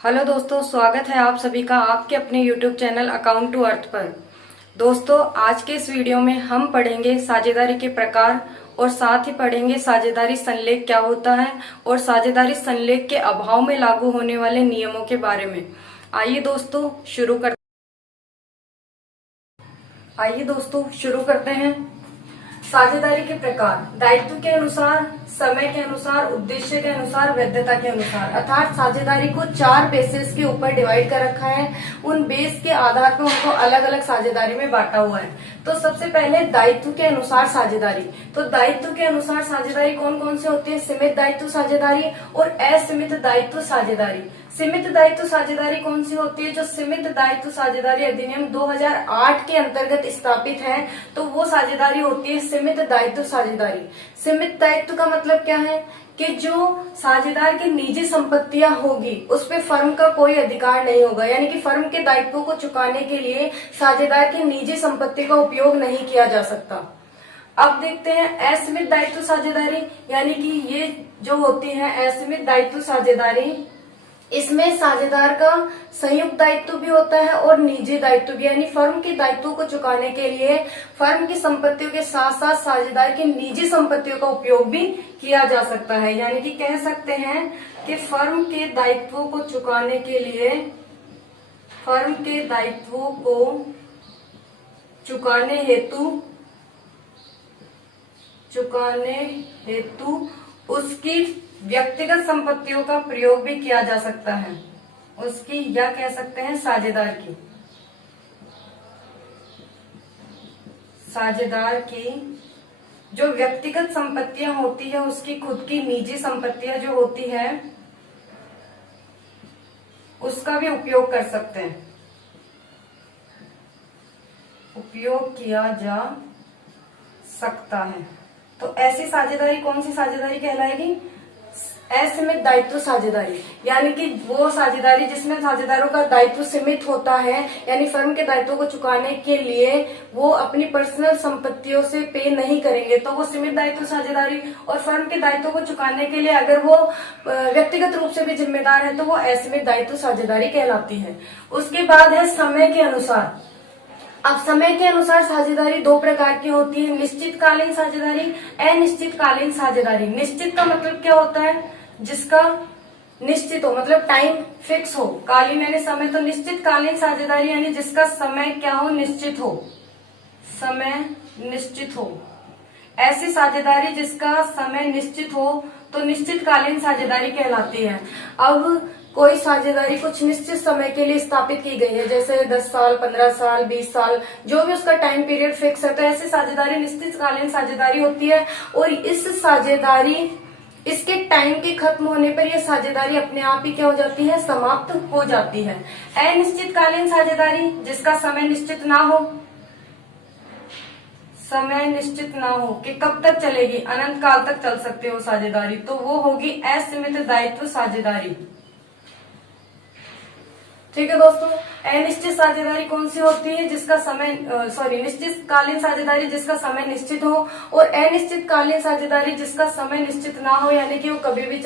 Hello दोस्तों, स्वागत है आप सभी का आपके अपने YouTube चैनल अकाउंट टू अर्थ पर। दोस्तों, आज के इस वीडियो में हम पढ़ेंगे साझेदारी के प्रकार और साथ ही पढ़ेंगे साझेदारी संलेख क्या होता है और साझेदारी संलेख के अभाव में लागू होने वाले नियमों के बारे में। आइए दोस्तों शुरू करते हैं। साझेदारी के प्रकार: दायित्व के अनुसार, समय के अनुसार, उद्देश्य के अनुसार, वैधता के अनुसार। अर्थात साझेदारी को 4 बेसिस के ऊपर डिवाइड कर रखा है। उन बेस के आधार पर उनको अलग अलग साझेदारी में बांटा हुआ है। तो सबसे पहले दायित्व के अनुसार साझेदारी। तो दायित्व के अनुसार साझेदारी कौन कौन से होती है? सीमित दायित्व साझेदारी और असीमित दायित्व साझेदारी। सीमित दायित्व साझेदारी कौन सी होती है? जो सीमित दायित्व साझेदारी अधिनियम 2008 के अंतर्गत स्थापित है, तो वो साझेदारी होती है सीमित दायित्व साझेदारी। सीमित दायित्व का मतलब क्या है कि जो साझेदार की निजी संपत्तियां होगी उस पे फर्म का कोई अधिकार नहीं होगा, यानी कि फर्म के दायित्वों को चुकाने के लिए साझेदार की निजी संपत्ति का उपयोग नहीं किया जा सकता। अब देखते हैं असीमित दायित्व साझेदारी, यानी कि ये जो होती है असीमित दायित्व साझेदारी, इसमें साझेदार का संयुक्त दायित्व भी होता है और निजी दायित्व भी, यानी फर्म के दायित्वों को चुकाने के लिए फर्म की संपत्तियों के साथ साथ साझेदार की निजी संपत्तियों का उपयोग भी किया जा सकता है। यानी कि कह सकते हैं कि फर्म के दायित्वों को चुकाने के लिए, फर्म के दायित्वों को चुकाने हेतु उसकी व्यक्तिगत संपत्तियों का प्रयोग भी किया जा सकता है। उसकी, या कह सकते हैं साझेदार की जो व्यक्तिगत संपत्तियां होती है, उसकी खुद की निजी संपत्तियां जो होती है, उसका भी उपयोग कर सकते हैं, उपयोग किया जा सकता है। तो ऐसी साझेदारी कौन सी साझेदारी कहलाएगी? असीमित दायित्व साझेदारी। यानी कि वो साझेदारी जिसमें साझेदारों का दायित्व सीमित होता है, यानी फर्म के दायित्वों को चुकाने के लिए वो अपनी पर्सनल संपत्तियों से पे नहीं करेंगे, तो वो सीमित दायित्व साझेदारी। और फर्म के दायित्वों को चुकाने के लिए अगर वो व्यक्तिगत रूप से भी जिम्मेदार है तो वो असीमित दायित्व साझेदारी कहलाती है। उसके बाद है समय के अनुसार। अब समय के अनुसार साझेदारी 2 प्रकार की होती है: निश्चितकालीन साझेदारी, अनिश्चितकालीन साझेदारी। निश्चित का मतलब क्या होता है? जिसका निश्चित हो, मतलब टाइम फिक्स हो। कालीन यानी समय, तो निश्चितकालीन साझेदारी यानी जिसका समय क्या हो? निश्चित हो, समय निश्चित हो। ऐसी साझेदारी जिसका समय निश्चित हो तो निश्चितकालीन साझेदारी कहलाती है। अब कोई साझेदारी कुछ निश्चित समय के लिए स्थापित की गई है, जैसे 10 साल, 15 साल, 20 साल, जो भी उसका टाइम पीरियड फिक्स है, तो ऐसी साझेदारी निश्चितकालीन साझेदारी होती है। और इस साझेदारी, इसके टाइम के खत्म होने पर यह साझेदारी अपने आप ही क्या हो जाती है? समाप्त हो जाती है। अनिश्चितकालीन साझेदारी जिसका समय निश्चित ना हो, समय निश्चित ना हो कि कब तक चलेगी, अनंत काल तक चल सकते हो साझेदारी, तो वो होगी असीमित दायित्व साझेदारी। ठीक है दोस्तों, अनिश्चित साझेदारी कौन सी होती है? जिसका समय निश्चितकालीन साझेदारी जिसका समय निश्चित हो, और अनिश्चितकालीन साझेदारी जिसका समय निश्चित ना हो, यानी कि वो कभी भी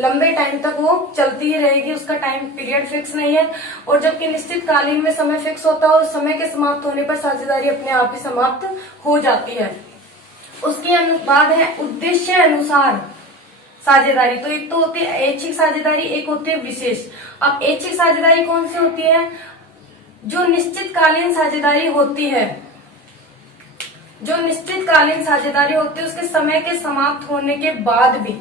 लंबे टाइम तक वो चलती ही रहेगी, उसका टाइम पीरियड फिक्स नहीं है। और जबकि निश्चितकालीन में समय फिक्स होता है और समय के समाप्त होने पर साझेदारी अपने आप ही समाप्त हो जाती है। उसके बाद है उद्देश्य अनुसार साझेदारी। तो एक तो होती है ऐच्छिक साझेदारी, एक होती है विशेष। अब ऐच्छिक साझेदारी कौन सी होती है? जो निश्चितकालीन साझेदारी होती है, जो निश्चितकालीन साझेदारी होती है उसके समय के समाप्त होने के बाद भी,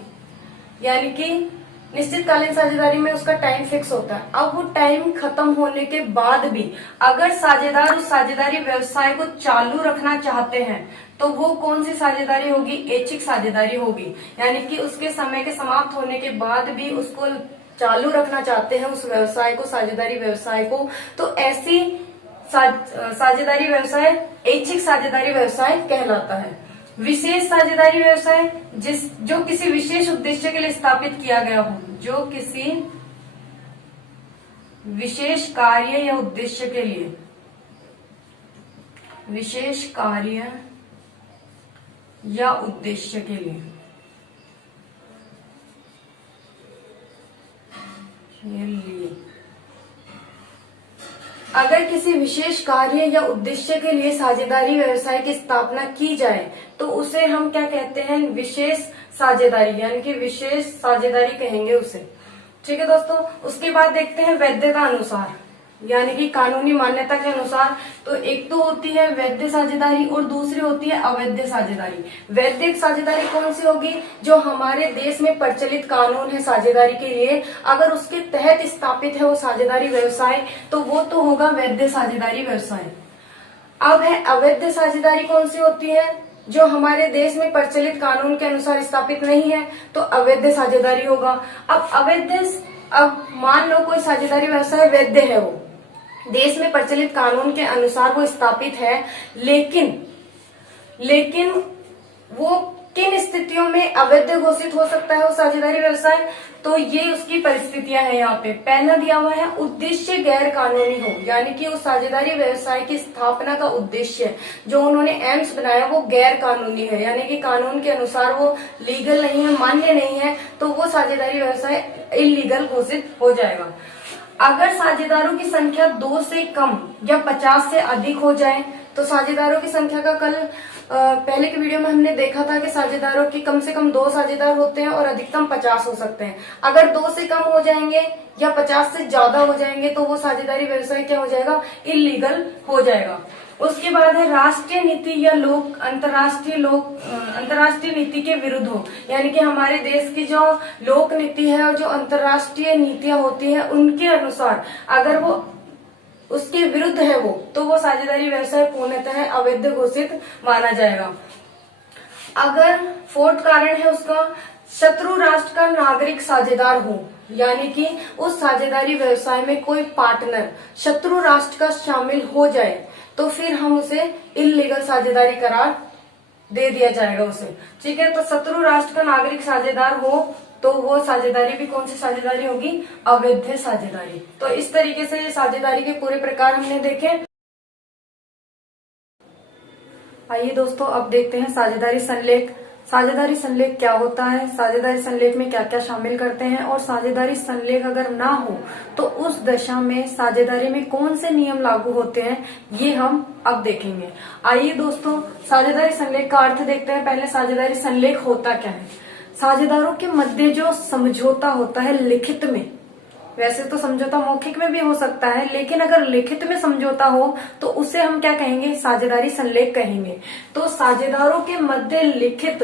यानी कि निश्चितकालीन साझेदारी में उसका टाइम फिक्स होता है। अब वो टाइम खत्म होने के बाद भी अगर साझेदार उस साझेदारी व्यवसाय को चालू रखना चाहते हैं तो वो कौन सी साझेदारी होगी? ऐच्छिक साझेदारी होगी। यानी कि उसके समय के समाप्त होने के बाद भी उसको चालू रखना चाहते हैं, उस व्यवसाय को, साझेदारी व्यवसाय को, तो ऐसी साझेदारी व्यवसाय ऐच्छिक साझेदारी व्यवसाय कहलाता है। विशेष साझेदारी व्यवसाय जो किसी विशेष उद्देश्य के लिए स्थापित किया गया हो, जो किसी विशेष कार्य या उद्देश्य के लिए, विशेष कार्य या उद्देश्य के लिए ये लिए। अगर किसी विशेष कार्य या उद्देश्य के लिए साझेदारी व्यवसाय की स्थापना की जाए तो उसे हम क्या कहते हैं, विशेष साझेदारी, यानी कि विशेष साझेदारी कहेंगे उसे। ठीक है दोस्तों, उसके बाद देखते हैं वैधता अनुसार, यानी कि कानूनी मान्यता के अनुसार। तो एक तो होती है वैध साझेदारी और दूसरी होती है अवैध साझेदारी। वैध साझेदारी कौन सी होगी, जो हमारे देश में प्रचलित कानून है साझेदारी के लिए, अगर उसके तहत स्थापित है वो साझेदारी व्यवसाय, तो वो तो होगा वैध साझेदारी व्यवसाय। अब है अवैध साझेदारी कौन सी होती है, जो हमारे देश में प्रचलित कानून के अनुसार स्थापित नहीं है, तो अवैध साझेदारी होगा। अब मान लो कोई साझेदारी व्यवसाय वैध है, वो देश में प्रचलित कानून के अनुसार वो स्थापित है, लेकिन वो किन स्थितियों में अवैध घोषित हो सकता है वो साझेदारी व्यवसाय, तो ये उसकी परिस्थितियां हैं यहाँ पे। पहला दिया हुआ है उद्देश्य गैर कानूनी हो, यानी कि उस साझेदारी व्यवसाय की स्थापना का उद्देश्य जो उन्होंने एम्स बनाया वो गैर कानूनी है, यानी कि कानून के अनुसार वो लीगल नहीं है, मान्य नहीं है, तो वो साझेदारी व्यवसाय इलीगल घोषित हो जाएगा। अगर साझेदारों की संख्या 2 से कम या 50 से अधिक हो जाए, तो साझेदारों की संख्या का कल पहले के वीडियो में हमने देखा था कि साझेदारों की कम से कम 2 साझेदार होते हैं और अधिकतम 50 हो सकते हैं। अगर 2 से कम हो जाएंगे या 50 से ज्यादा हो जाएंगे तो वो साझेदारी व्यवसाय क्या हो जाएगा, इलीगल हो जाएगा। उसके बाद है राष्ट्रीय नीति या अंतर्राष्ट्रीय नीति के विरुद्ध हो, यानी कि हमारे देश की जो लोक नीति है और जो अंतर्राष्ट्रीय नीतियां होती है उनके अनुसार अगर वो उसके विरुद्ध है वो, तो वो साझेदारी व्यवसाय पूर्णतः अवैध घोषित माना जाएगा। अगर फोर्थ कारण है उसका, शत्रु राष्ट्र का नागरिक साझेदार हो, यानी कि उस साझेदारी व्यवसाय में कोई पार्टनर शत्रु राष्ट्र का शामिल हो जाए तो फिर हम उसे इल्लीगल साझेदारी करार दे दिया जाएगा उसे। ठीक है, तो शत्रु राष्ट्र का नागरिक साझेदार हो तो वो साझेदारी भी कौन सी साझेदारी होगी, अवैध साझेदारी। तो इस तरीके से साझेदारी के पूरे प्रकार हमने देखे। आइए दोस्तों अब देखते हैं साझेदारी संलेख। साझेदारी संलेख क्या होता है, साझेदारी संलेख में क्या क्या शामिल करते हैं, और साझेदारी संलेख अगर ना हो तो उस दशा में साझेदारी में कौन से नियम लागू होते हैं, ये हम अब देखेंगे। आइए दोस्तों साझेदारी संलेख का अर्थ देखते हैं। पहले साझेदारी संलेख होता क्या है। साझेदारों के मध्य जो समझौता होता है लिखित में, वैसे तो समझौता मौखिक में भी हो सकता है, लेकिन अगर लिखित में समझौता हो तो उसे हम क्या कहेंगे, साझेदारी संलेख कहेंगे। तो साझेदारों के मध्य लिखित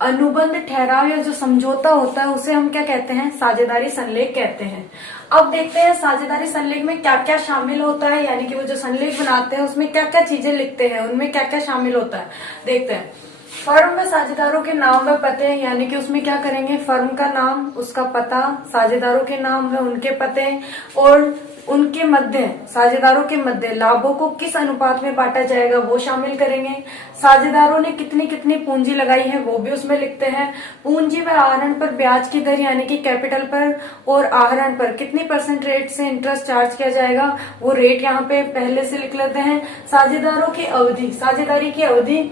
अनुबंध, ठहराव या जो समझौता होता है उसे हम क्या कहते हैं, साझेदारी संलेख कहते हैं। अब देखते हैं साझेदारी संलेख में क्या क्या शामिल होता है, यानी कि वो जो संलेख बनाते हैं उसमें क्या क्या चीजें लिखते हैं, उनमें क्या क्या शामिल होता है देखते हैं। फर्म में साझेदारों के नाम व पते, यानी कि उसमें क्या करेंगे, फर्म का नाम, उसका पता, साझेदारों के नाम व उनके पते, और उनके मध्य, साझेदारों के मध्य लाभों को किस अनुपात में बांटा जाएगा वो शामिल करेंगे। साझेदारों ने कितनी कितनी पूंजी लगाई है वो भी उसमें लिखते हैं। पूंजी व आहरण पर ब्याज की दर, यानी कि कैपिटल पर और आहरण पर कितनी % रेट से इंटरेस्ट चार्ज किया जाएगा वो रेट यहाँ पे पहले से लिख लेते हैं। साझेदारों की अवधि, साझेदारी की अवधि,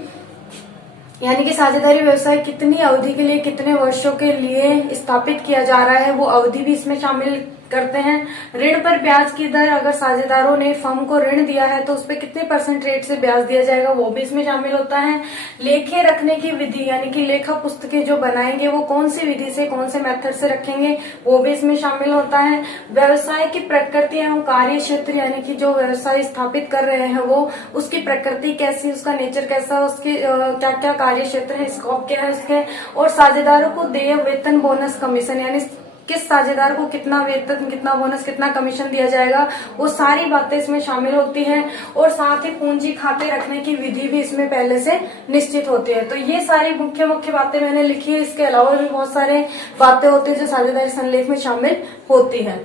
यानी कि साझेदारी व्यवसाय कितनी अवधि के लिए, कितने वर्षों के लिए स्थापित किया जा रहा है वो अवधि भी इसमें शामिल करते हैं। ऋण पर ब्याज की दर, अगर साझेदारों ने फर्म को ऋण दिया है तो उस पर कितने % रेट से ब्याज दिया जाएगा वो भी इसमें शामिल होता है। लेखे रखने की विधि, यानी कि लेखा पुस्तकें जो बनाएंगे वो कौन सी विधि से, कौन से मेथड से रखेंगे वो भी इसमें शामिल होता है। व्यवसाय की प्रकृति एवं कार्य क्षेत्र, यानी कि जो व्यवसाय स्थापित कर रहे हैं वो उसकी प्रकृति कैसी, उसका नेचर कैसा, उसके क्या क्या कार्य क्षेत्र है, स्कोप क्या है उसके, और साझेदारों को देय, वेतन, बोनस, कमीशन, यानी किस साझेदार को कितना वेतन, कितना बोनस, कितना कमीशन दिया जाएगा वो सारी बातें इसमें शामिल होती हैं। और साथ ही पूंजी खाते रखने की विधि भी इसमें पहले से निश्चित होती है। तो ये सारी मुख्य मुख्य बातें मैंने लिखी है, इसके अलावा भी बहुत सारे बातें होती है जो साझेदारी संलेख में शामिल होती है।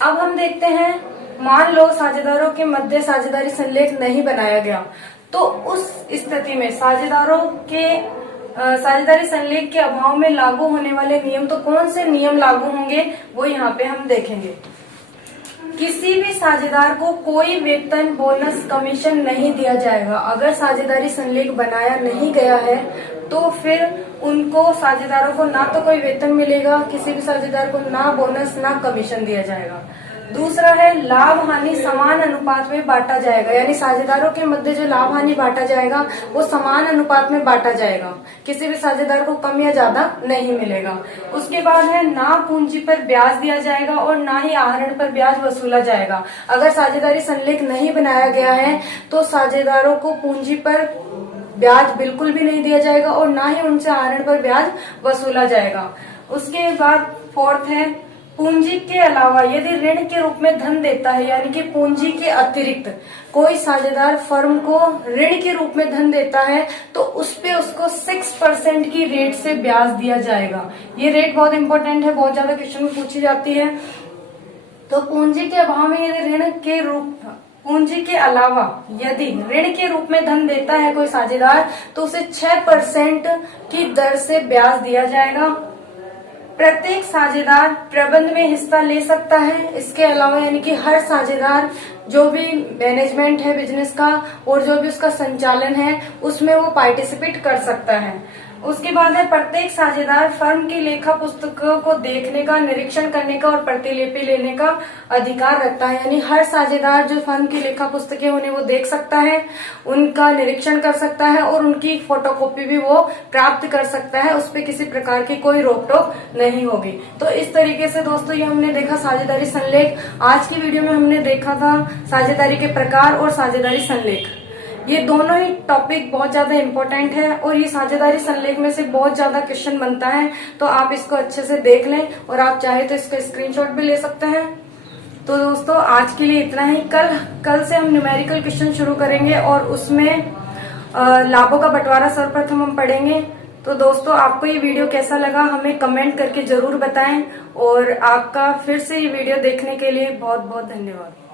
अब हम देखते हैं, मान लो साझेदारों के मध्य साझेदारी संलेख नहीं बनाया गया, तो उस स्थिति में साझेदारी संलेख के अभाव में लागू होने वाले नियम, तो कौन से नियम लागू होंगे वो यहाँ पे हम देखेंगे। किसी भी साझेदार को कोई वेतन, बोनस, कमीशन नहीं दिया जाएगा। अगर साझेदारी संलेख बनाया नहीं गया है तो फिर उनको साझेदारों को ना तो कोई वेतन मिलेगा, किसी भी साझेदार को ना बोनस ना कमीशन दिया जाएगा। दूसरा है लाभ हानि समान अनुपात में बांटा जाएगा, यानी साझेदारों के मध्य जो लाभ हानि बांटा जाएगा वो समान अनुपात में बांटा जाएगा, किसी भी साझेदार को कम या ज्यादा नहीं मिलेगा। उसके बाद है ना पूंजी पर ब्याज दिया जाएगा और ना ही आहरण पर ब्याज वसूला जाएगा। अगर साझेदारी संलेख नहीं बनाया गया है तो साझेदारों को पूंजी पर ब्याज बिल्कुल भी नहीं दिया जाएगा और ना ही उनसे आहरण पर ब्याज वसूला जाएगा। उसके बाद फोर्थ है पूंजी के अलावा यदि ऋण के रूप में धन देता है, यानी कि पूंजी के अतिरिक्त कोई साझेदार फर्म को ऋण के रूप में धन देता है तो उस पे उसको 6% की रेट से ब्याज दिया जाएगा। ये रेट बहुत इंपॉर्टेंट है, बहुत ज्यादा क्वेश्चन में पूछी जाती है। तो पूंजी के अभाव में यदि पूंजी के अलावा यदि ऋण के रूप में धन देता है कोई साझेदार तो उसे 6% की दर से ब्याज दिया जाएगा। प्रत्येक साझेदार प्रबंध में हिस्सा ले सकता है। इसके अलावा यानी कि हर साझेदार जो भी मैनेजमेंट है बिजनेस का और जो भी उसका संचालन है उसमें वो पार्टिसिपेट कर सकता है। उसके बाद है प्रत्येक साझेदार फर्म की लेखा पुस्तकों को देखने का, निरीक्षण करने का और प्रतिलिपि लेने का अधिकार रखता है। यानी हर साझेदार जो फर्म की लेखा पुस्तकें उन्हें वो देख सकता है, उनका निरीक्षण कर सकता है और उनकी फोटोकॉपी भी वो प्राप्त कर सकता है। उस पर किसी प्रकार की कोई रोक टोक नहीं होगी। तो इस तरीके से दोस्तों ये हमने देखा साझेदारी संलेख। आज की वीडियो में हमने देखा था साझेदारी के प्रकार और साझेदारी संलेख। ये दोनों ही टॉपिक बहुत ज्यादा इम्पोर्टेंट है और ये साझेदारी संलेख में से बहुत ज्यादा क्वेश्चन बनता है, तो आप इसको अच्छे से देख लें और आप चाहे तो इसका स्क्रीनशॉट भी ले सकते हैं। तो दोस्तों आज के लिए इतना ही। कल से हम न्यूमेरिकल क्वेश्चन शुरू करेंगे और उसमें लाभों का बंटवारा सर्वप्रथम हम पढ़ेंगे। तो दोस्तों आपको ये वीडियो कैसा लगा हमें कमेंट करके जरूर बताएं और आपका फिर से ये वीडियो देखने के लिए बहुत बहुत धन्यवाद।